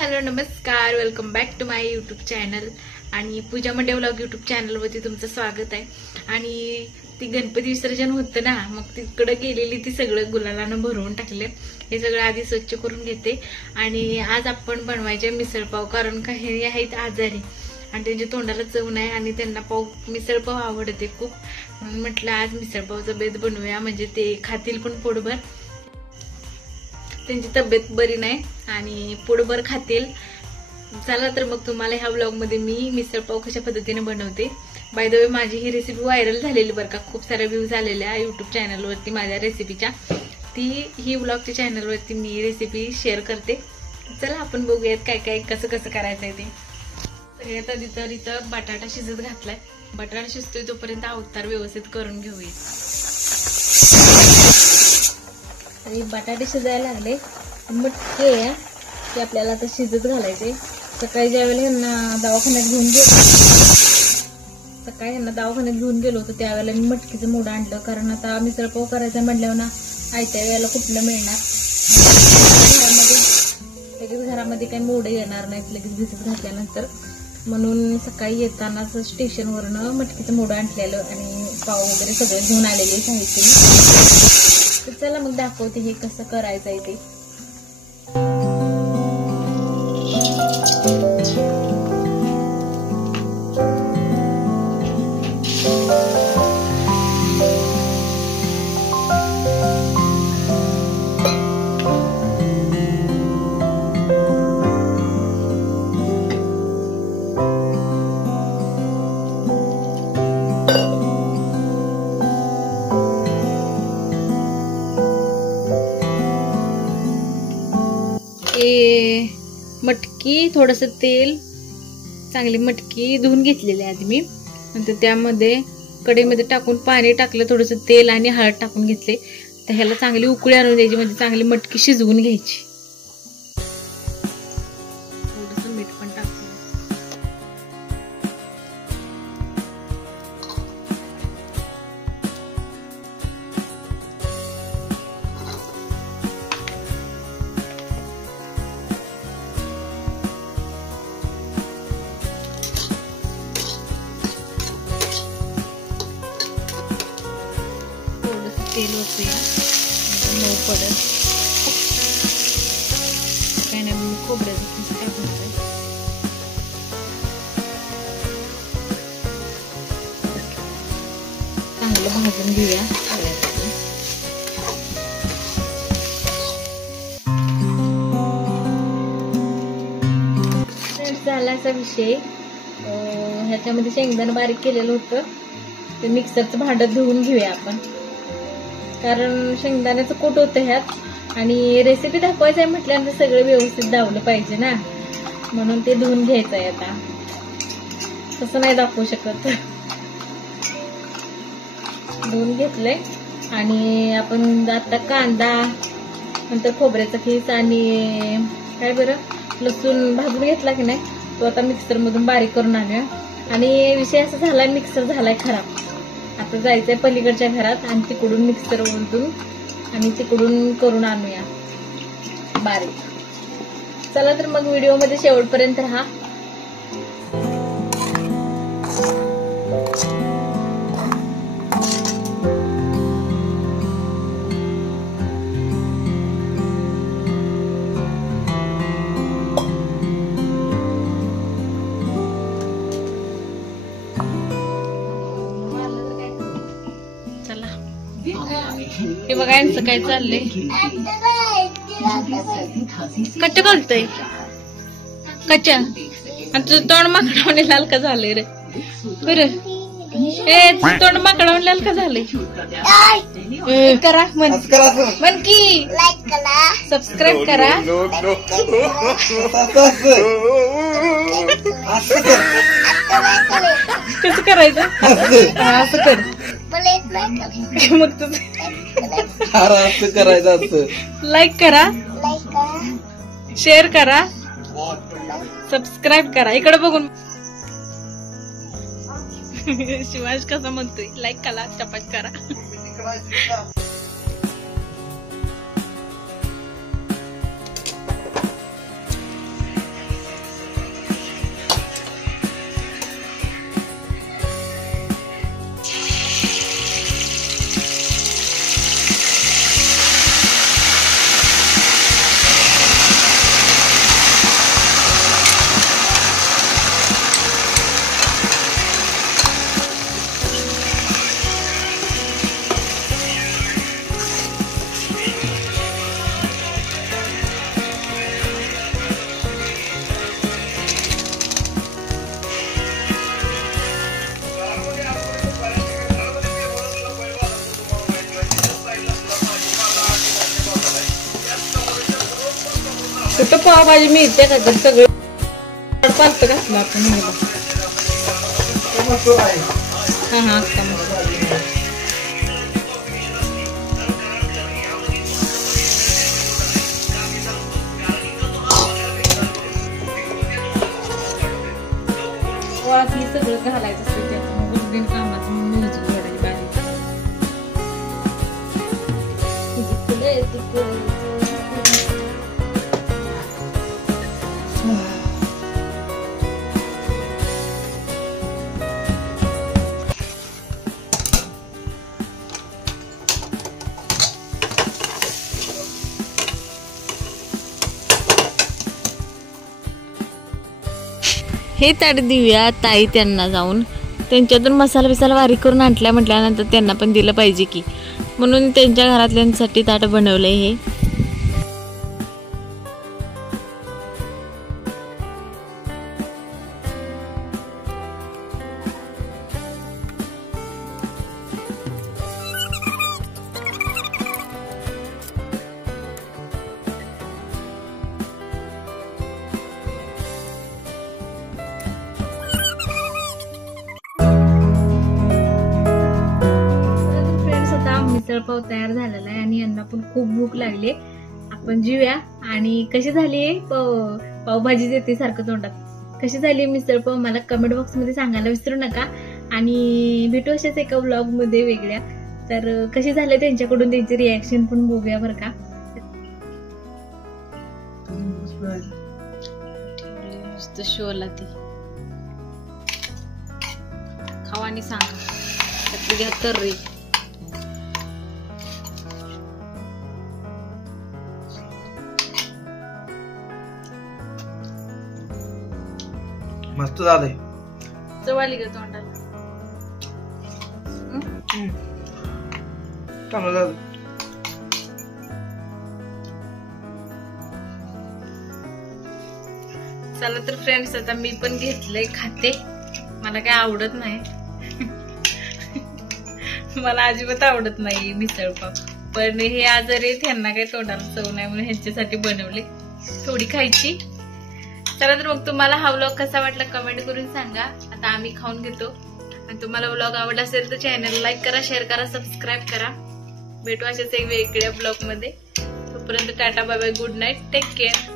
Hello नमस्कार, welcome back to my YouTube channel आणि Pooja Monday vlog YouTube चॅनलवरती तुमचं स्वागत आहे। आणि ती गणपती विसर्जन होतं ना, मग तिकडे गेलेली ती सगळं गुलालानं भरवून टाकले। हे सगळं आधी स्वच्छ करून घेते आणि आज आपण बनवायचे मिसळपाव, कारण काही आहेत आजारी आणि त्यांच्या तोंडाला चव नाही आणि त्यांना मिसळपाव आवडते खूप, म्हणून म्हटलं आज मिसळपावचा बेत बनवूया, म्हणजे ते खातील पण पोटभर। त्यांची तब्येत बरी नाही आणि पोटभर खातील। चला तर मग तुम्हाला ह्या व्लॉग मध्ये मी मिसळपाव कशा पद्धतीने बनवते। बाय द वे माझी ही रेसिपी व्हायरल झालेली बरं का, खूप साऱ्या व्ह्यूज आलेल्या युट्यूब चॅनलवरती माझ्या रेसिपीच्या। ही व्लॉगच्या चॅनलवरती मी रेसिपी शेअर करते। चला आपण बघूयात काय काय कसं कसं करायचं आहे ते। सगळ्यात आधी तर इथं बटाटा शिजत घातलाय, बटाटा शिजतोय तोपर्यंत अवतार व्यवस्थित करून घेऊया। आणि बटाटे शिजायला लागले, मटकी आहे की आपल्याला आता शिजत घालायचे। सकाळी ज्यावेळेला ह्यांना दवाखान्यात घेऊन गेलो होतो त्यावेळेला मी मटकीचं मोडं आणलं, कारण आता मिसळपाव करायचं म्हटल्यावर ना आयत्या वेळेला कुठलं मिळणार, घरामध्ये काही मोडं येणार नाहीत लगेच भिजत घातल्यानंतर, म्हणून सकाळी येतानाच स्टेशनवरनं मटकीचं मोडं आणलेलं आणि पाव वगैरे सगळं घेऊन आलेले साहित्य। चला मग दाखवते हे कसं करायचंय ते। मटकी थोडस तेल, चांगली मटकी धुवून घेतलेली आधी मी, नंतर त्यामध्ये कढईमध्ये टाकून पाणी टाकलं, थोडस तेल आणि हळद टाकून घेतले। तर ह्याला चांगली उकळी आणून द्यायची, म्हणजे चांगली मटकी शिजवून घ्यायची। थोडस मीठ पण टाकलं। तेल ओतूया, मऊ पडत काय नाही, मी खोबऱ्याचं किस टाकणार आहे। चांगलं भाजून घेऊया सगळ्यासाठी। झाला असा विषय, ह्याच्यामध्ये शेंगदाणा बारीक केलेलं होतं ते मिक्सरचं भांडं धुवून घेऊया आपण, कारण शेंगदाण्याचं कूट होतं ह्यात आणि रेसिपी दाखवायचं आहे म्हटल्यानंतर सगळं व्यवस्थित दावलं पाहिजे ना, म्हणून ते धुवून घ्यायचं आहे। आता तसं नाही दाखवू शकत, धुवून घेतलंय। आणि आपण आता कांदा, नंतर खोबऱ्याचा खीस आणि काय बरं लसूण भाजून घेतला की नाही, तो आता मिक्सर मधून बारीक करून आणूया। आणि विषय असा झालाय, मिक्सर झालाय खराब, आता जायचंय पलीकडच्या घरात आणि तिकडून मिक्सर ओढून आणि तिकडून करून आणूया बारीक। चला तर मग व्हिडिओ मध्ये शेवटपर्यंत राहा। हे बघा यांचं काय चाललंय, कच्च्या घालतय कच्च्या, आणि तुझं तोंड माकडावणे लाल का झालंय रे बरं, तोंड माकडावणे लाल का झालंय? करा म्हण की सबस्क्राईब करा। कसं करायचं, असं कर मग तुझं करायचं असं। लाईक करा, शेअर करा, सबस्क्राईब करा। इकडे बघून शिवाज कसा म्हणतोय, लाईक करा, चपात करा। कुठं पावभाजी मिळते का तर सगळं पालत घातलं आपण ह्याला. हा हा अख्खा मसाला. हे सगळं घालायचं असतं त्यात मग बिन कामाचं मग मिरची घालायची बारीक. हे ताट देऊया ताई त्यांना जाऊन, त्यांच्यातून मसाला बिसाला बारीक करून आणल्या म्हटल्यानंतर त्यांना पण दिलं पाहिजे की, म्हणून त्यांच्या घरातल्यांसाठी ताट बनवलंय हे. मिसळपाव तयार झालेला आहे आणि यांना पण खूप भूक लागली. आपण जेऊया. आणि कशी झालीये पावभाजी देते सारखं तोंडात, कशी झाली मिसळपाव मला कमेंट बॉक्स मध्ये सांगायला विसरू नका. आणि भेटू अशाच एका व्लॉग मध्ये वेगळ्या. तर कशी झाले त्यांच्याकडून त्यांची रिॲक्शन पण बघूया बरं का. मस्त शोला ती खावा आणि सांगा घ्या तर्री. मस्त झालंय. चवाली ग तोंडाला. चांगलं झालं. चला तर फ्रेंड्स आता मी पण घेतलंय खाते. मला काय आवडत नाही. मला अजिबात आवडत नाही मिसळपाव, पण हे आजारी आहेत ह्यांना काही तोंडाला चव नाही म्हणून ह्यांच्यासाठी बनवले, थोडी खायची. चला तर मग तुम्हाला हा व्लॉग कसा वाटला कमेंट करून सांगा. आता आम्ही खाऊन घेतो. आणि तुम्हाला व्लॉग आवडला असेल तर चॅनल लाईक करा, शेअर करा, सबस्क्राईब करा. भेटू अशाच एक वेगळ्या ब्लॉग मध्ये. तोपर्यंत tata bye bye, good night, take care.